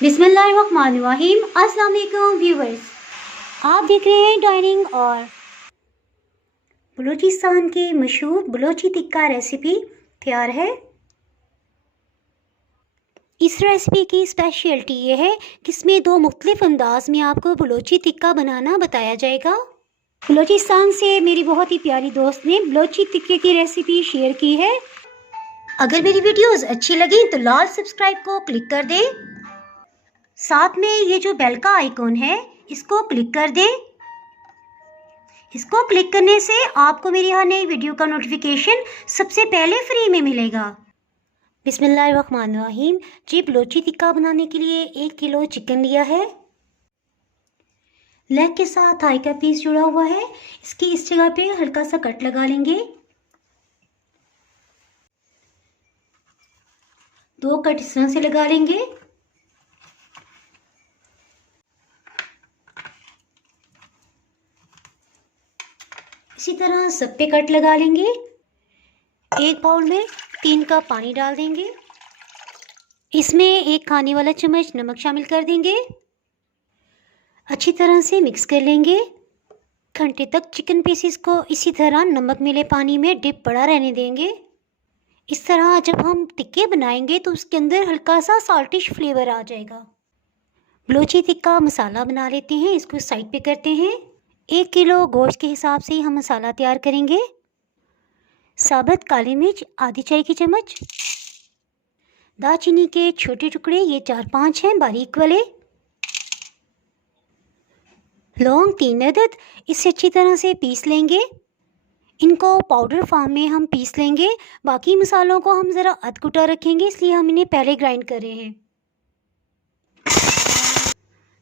बिस्मिल्लाहिर्रहमानिर्रहीम। अस्सलाम वालेकुम व्यूवर्स, आप देख रहे हैं डाइनिंग और बलूचिस्तान की मशहूर बलोची टिक्का रेसिपी तैयार है। इस रेसिपी की स्पेशलिटी ये है कि इसमें दो मुख्तलिफ अंदाज में आपको बलोची टिक्का बनाना बताया जाएगा। बलूचिस्तान से मेरी बहुत ही प्यारी दोस्त ने बलोची टिक्के की रेसिपी शेयर की है। अगर मेरी वीडियोस अच्छी लगी तो लाल सब्सक्राइब को क्लिक कर दें। साथ में ये जो बेल का आइकॉन है इसको क्लिक कर दें। इसको क्लिक करने से आपको मेरी हर नई वीडियो का नोटिफिकेशन सबसे पहले फ्री में मिलेगा। बिस्मिल्लाहिर्रहमानिर्रहीम। जी, बलोची टिक्का बनाने के लिए 1 किलो चिकन लिया है। लेग के साथ थाई का पीस जुड़ा हुआ है। इसकी इस जगह पे हल्का सा कट लगा लेंगे। 2 कट इस तरह से लगा लेंगे। इसी तरह सब पे कट लगा लेंगे। एक बाउल में 3 कप पानी डाल देंगे। इसमें 1 खाने वाला चम्मच नमक शामिल कर देंगे। अच्छी तरह से मिक्स कर लेंगे। घंटे तक चिकन पीसेस को इसी तरह नमक मिले पानी में डिप पड़ा रहने देंगे। इस तरह जब हम टिक्के बनाएंगे तो उसके अंदर हल्का सा साल्टिश फ्लेवर आ जाएगा। बलोची टिक्का मसाला बना लेते हैं, इसको साइड पे करते हैं। 1 किलो गोश्त के हिसाब से हम मसाला तैयार करेंगे। साबुत काली मिर्च आधी चाय की चम्मच, दालचीनी के छोटे टुकड़े ये 4-5 हैं बारीक वाले, लौंग 3 अदद, इसे अच्छी तरह से पीस लेंगे। इनको पाउडर फॉर्म में हम पीस लेंगे। बाकी मसालों को हम ज़रा अधकुटा रखेंगे, इसलिए हम इन्हें पहले ग्राइंड कर रहे हैं।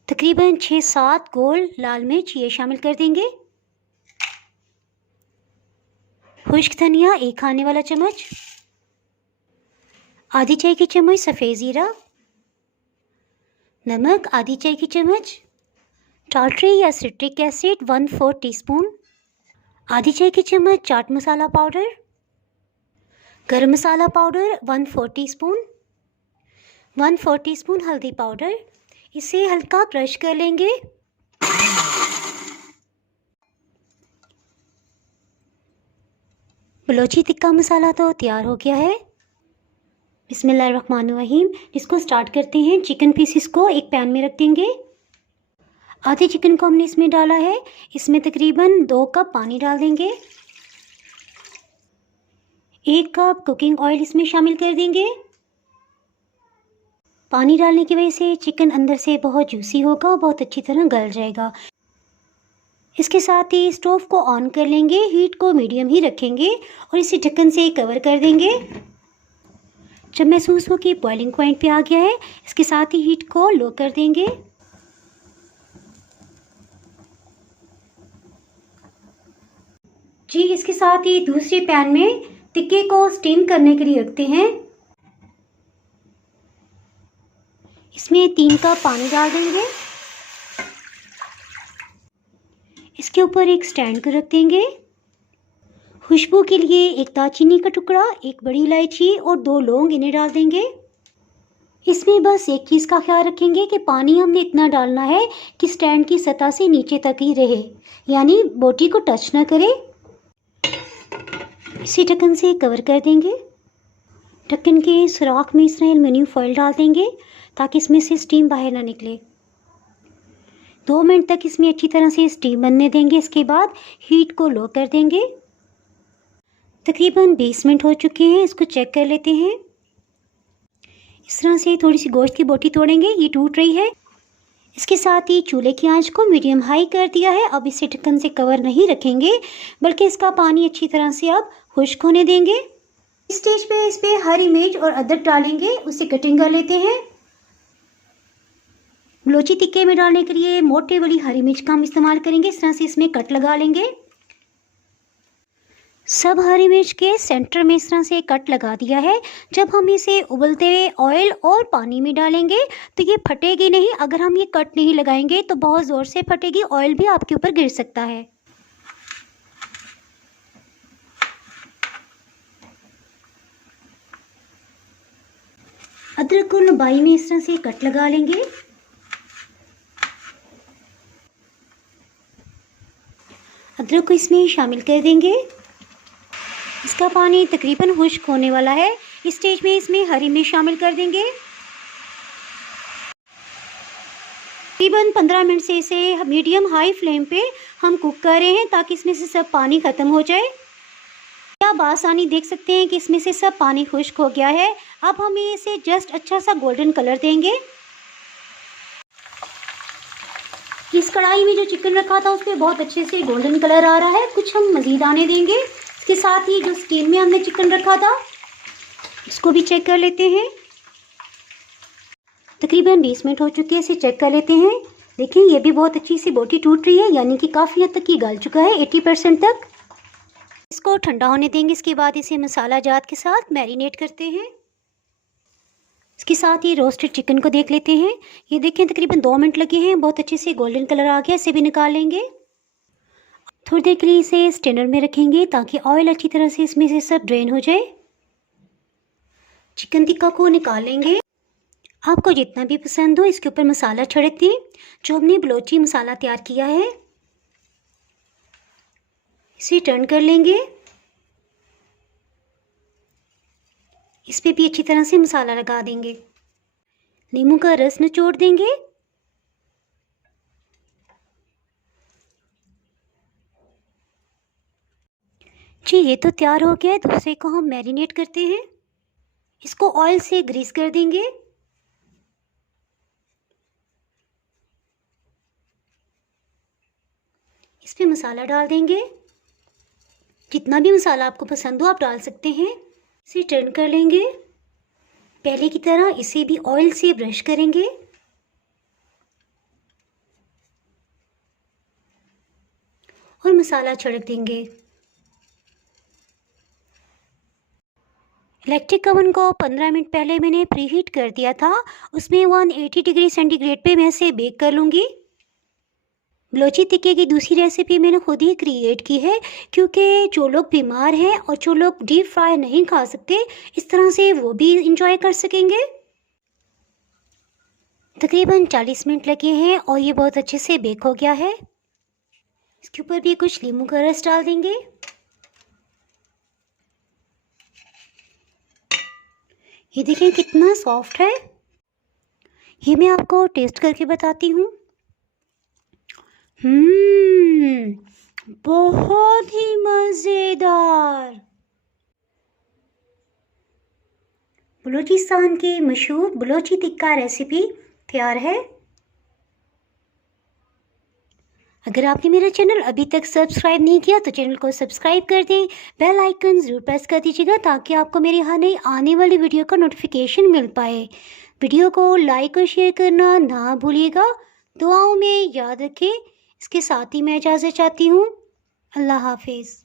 तकरीबन 6-7 गोल लाल मिर्च ये शामिल कर देंगे। खुश्क धनिया 1 खाने वाला चम्मच, आधी चाय की चम्मच सफ़ेद ज़ीरा, नमक आधी चाय की चम्मच, टाल्ट्री या सिट्रिक एसिड 1/4 टीस्पून, आधी चाय की चम्मच चाट मसाला पाउडर, गरम मसाला पाउडर 1/4 टीस्पून, 1/4 टीस्पून हल्दी पाउडर। इसे हल्का क्रश कर लेंगे। बलोची टिक्का मसाला तो तैयार हो गया है। बिस्मिल्लाहिर्रहमानिर्रहीम। इसको स्टार्ट करते हैं। चिकन पीसेस को एक पैन में रख देंगे। आधे चिकन को हमने इसमें डाला है। इसमें तकरीबन 2 कप पानी डाल देंगे। 1 कप कुकिंग ऑयल इसमें शामिल कर देंगे। पानी डालने की वजह से चिकन अंदर से बहुत जूसी होगा और बहुत अच्छी तरह गल जाएगा। इसके साथ ही स्टोव को ऑन कर लेंगे। हीट को मीडियम ही रखेंगे और इसे ढक्कन से कवर कर देंगे। जब महसूस हो कि बॉइलिंग पॉइंट पे आ गया है, इसके साथ ही हीट को लो कर देंगे। जी, इसके साथ ही दूसरे पैन में टिक्के को स्टीम करने के लिए रखते हैं। इसमें 3 कप पानी डाल देंगे। इसके ऊपर एक स्टैंड को रख देंगे। खुशबू के लिए 1 दालचीनी का टुकड़ा, 1 बड़ी इलायची और 2 लौंग इन्हें डाल देंगे। इसमें बस एक चीज़ का ख्याल रखेंगे कि पानी हमने इतना डालना है कि स्टैंड की सतह से नीचे तक ही रहे, यानी बोटी को टच ना करे। इसी ढक्कन से कवर कर देंगे। ढक्कन के सुराख में इस तरह एल्युमिनियम फॉइल डाल देंगे ताकि इसमें से स्टीम बाहर ना निकले। 2 मिनट तक इसमें अच्छी तरह से स्टीम बनने देंगे। इसके बाद हीट को लो कर देंगे। तकरीबन 20 मिनट हो चुके हैं। इसको चेक कर लेते हैं। इस तरह से थोड़ी सी गोश्त की बोटी तोड़ेंगे, ये टूट रही है। इसके साथ ही चूल्हे की आंच को मीडियम हाई कर दिया है। अब इसे ढक्कन से कवर नहीं रखेंगे, बल्कि इसका पानी अच्छी तरह से अब खुश्क होने देंगे। इस स्टेज पे इस पे हरी मिर्च और अदरक डालेंगे, उसे कटिंग कर लेते हैं। बलोची टिक्के में डालने के लिए मोटे वाली हरी मिर्च का हम इस्तेमाल करेंगे। इस तरह से इसमें कट लगा लेंगे। सब हरी मिर्च के सेंटर में इस तरह से कट लगा दिया है। जब हम इसे उबलते हुए ऑयल और पानी में डालेंगे तो ये फटेगी नहीं। अगर हम ये कट नहीं लगाएंगे तो बहुत ज़ोर से फटेगी, ऑयल भी आपके ऊपर गिर सकता है। अदरक को लंबाई में इस तरह से कट लगा लेंगे। अदरक को इसमें शामिल कर देंगे। इसका पानी तकरीबन खुश्क होने वाला है। इस स्टेज में इसमें हरी मिर्च शामिल कर देंगे। तकरीबन 15 मिनट से इसे मीडियम हाई फ्लेम पे हम कुक कर रहे हैं ताकि इसमें से सब पानी ख़त्म हो जाए। आप आसानी देख सकते हैं कि इसमें से सब पानी खुश्क हो गया है। अब हम इसे जस्ट अच्छा सा गोल्डन कलर देंगे। इस कढ़ाई में जो चिकन रखा था उस पर बहुत अच्छे से गोल्डन कलर आ रहा है। कुछ हम मज़ीद आने देंगे। इसके साथ ही जो स्टीम में हमने चिकन रखा था इसको भी चेक कर लेते हैं। तकरीबन 20 मिनट हो चुके हैं। इसे चेक कर लेते हैं। देखिए ये भी बहुत अच्छी सी बोटी टूट रही है, यानी कि काफ़ी हद तक ये गल चुका है 80% तक। इसको ठंडा होने देंगे। इसके बाद इसे मसाला जात के साथ मैरिनेट करते हैं। इसके साथ ही रोस्टेड चिकन को देख लेते हैं। ये देखें तकरीबन 2 मिनट लगे हैं। बहुत अच्छे से गोल्डन कलर आ गया। इसे भी निकाल लेंगे। थोड़ी देर के लिए इसे स्ट्रेनर में रखेंगे ताकि ऑयल अच्छी तरह से इसमें से सब ड्रेन हो जाए। चिकन टिक्का को निकाल लेंगे। आपको जितना भी पसंद हो इसके ऊपर मसाला छिड़क दें। जो हमने बलोची मसाला तैयार किया है इसे टर्न कर लेंगे। इस पे भी अच्छी तरह से मसाला लगा देंगे। नींबू का रस निचोड़ देंगे। जी ये तो तैयार हो गया है। दूसरे को हम मैरिनेट करते हैं। इसको ऑयल से ग्रीस कर देंगे। इस पे मसाला डाल देंगे। जितना भी मसाला आपको पसंद हो आप डाल सकते हैं। इसे टर्न कर लेंगे। पहले की तरह इसे भी ऑयल से ब्रश करेंगे। और मसाला छिड़क देंगे। इलेक्ट्रिक ओवन को 15 मिनट पहले मैंने प्रीहीट कर दिया था। उसमें 180 डिग्री सेंटीग्रेड पे मैं इसे बेक कर लूँगी। बलोची टिक्के की दूसरी रेसिपी मैंने खुद ही क्रिएट की है, क्योंकि जो लोग बीमार हैं और जो लोग डीप फ्राई नहीं खा सकते इस तरह से वो भी इंजॉय कर सकेंगे। तकरीबन 40 मिनट लगे हैं और ये बहुत अच्छे से बेक हो गया है। इसके ऊपर भी कुछ नींबू का रस डाल देंगे। ये देखें कितना सॉफ्ट है। ये मैं आपको टेस्ट करके बताती हूँ। बहुत ही मज़ेदार। बलूचिस्तान की मशहूर बलोची टिक्का रेसिपी तैयार है। अगर आपने मेरा चैनल अभी तक सब्सक्राइब नहीं किया तो चैनल को सब्सक्राइब कर दें। बेल आइकन ज़रूर प्रेस कर दीजिएगा ताकि आपको मेरी हर नई आने वाली वीडियो का नोटिफिकेशन मिल पाए। वीडियो को लाइक और शेयर करना ना भूलिएगा। दुआओं में याद रखें। इसके साथ ही मैं इजाज़त चाहती हूँ। अल्लाह हाफिज़।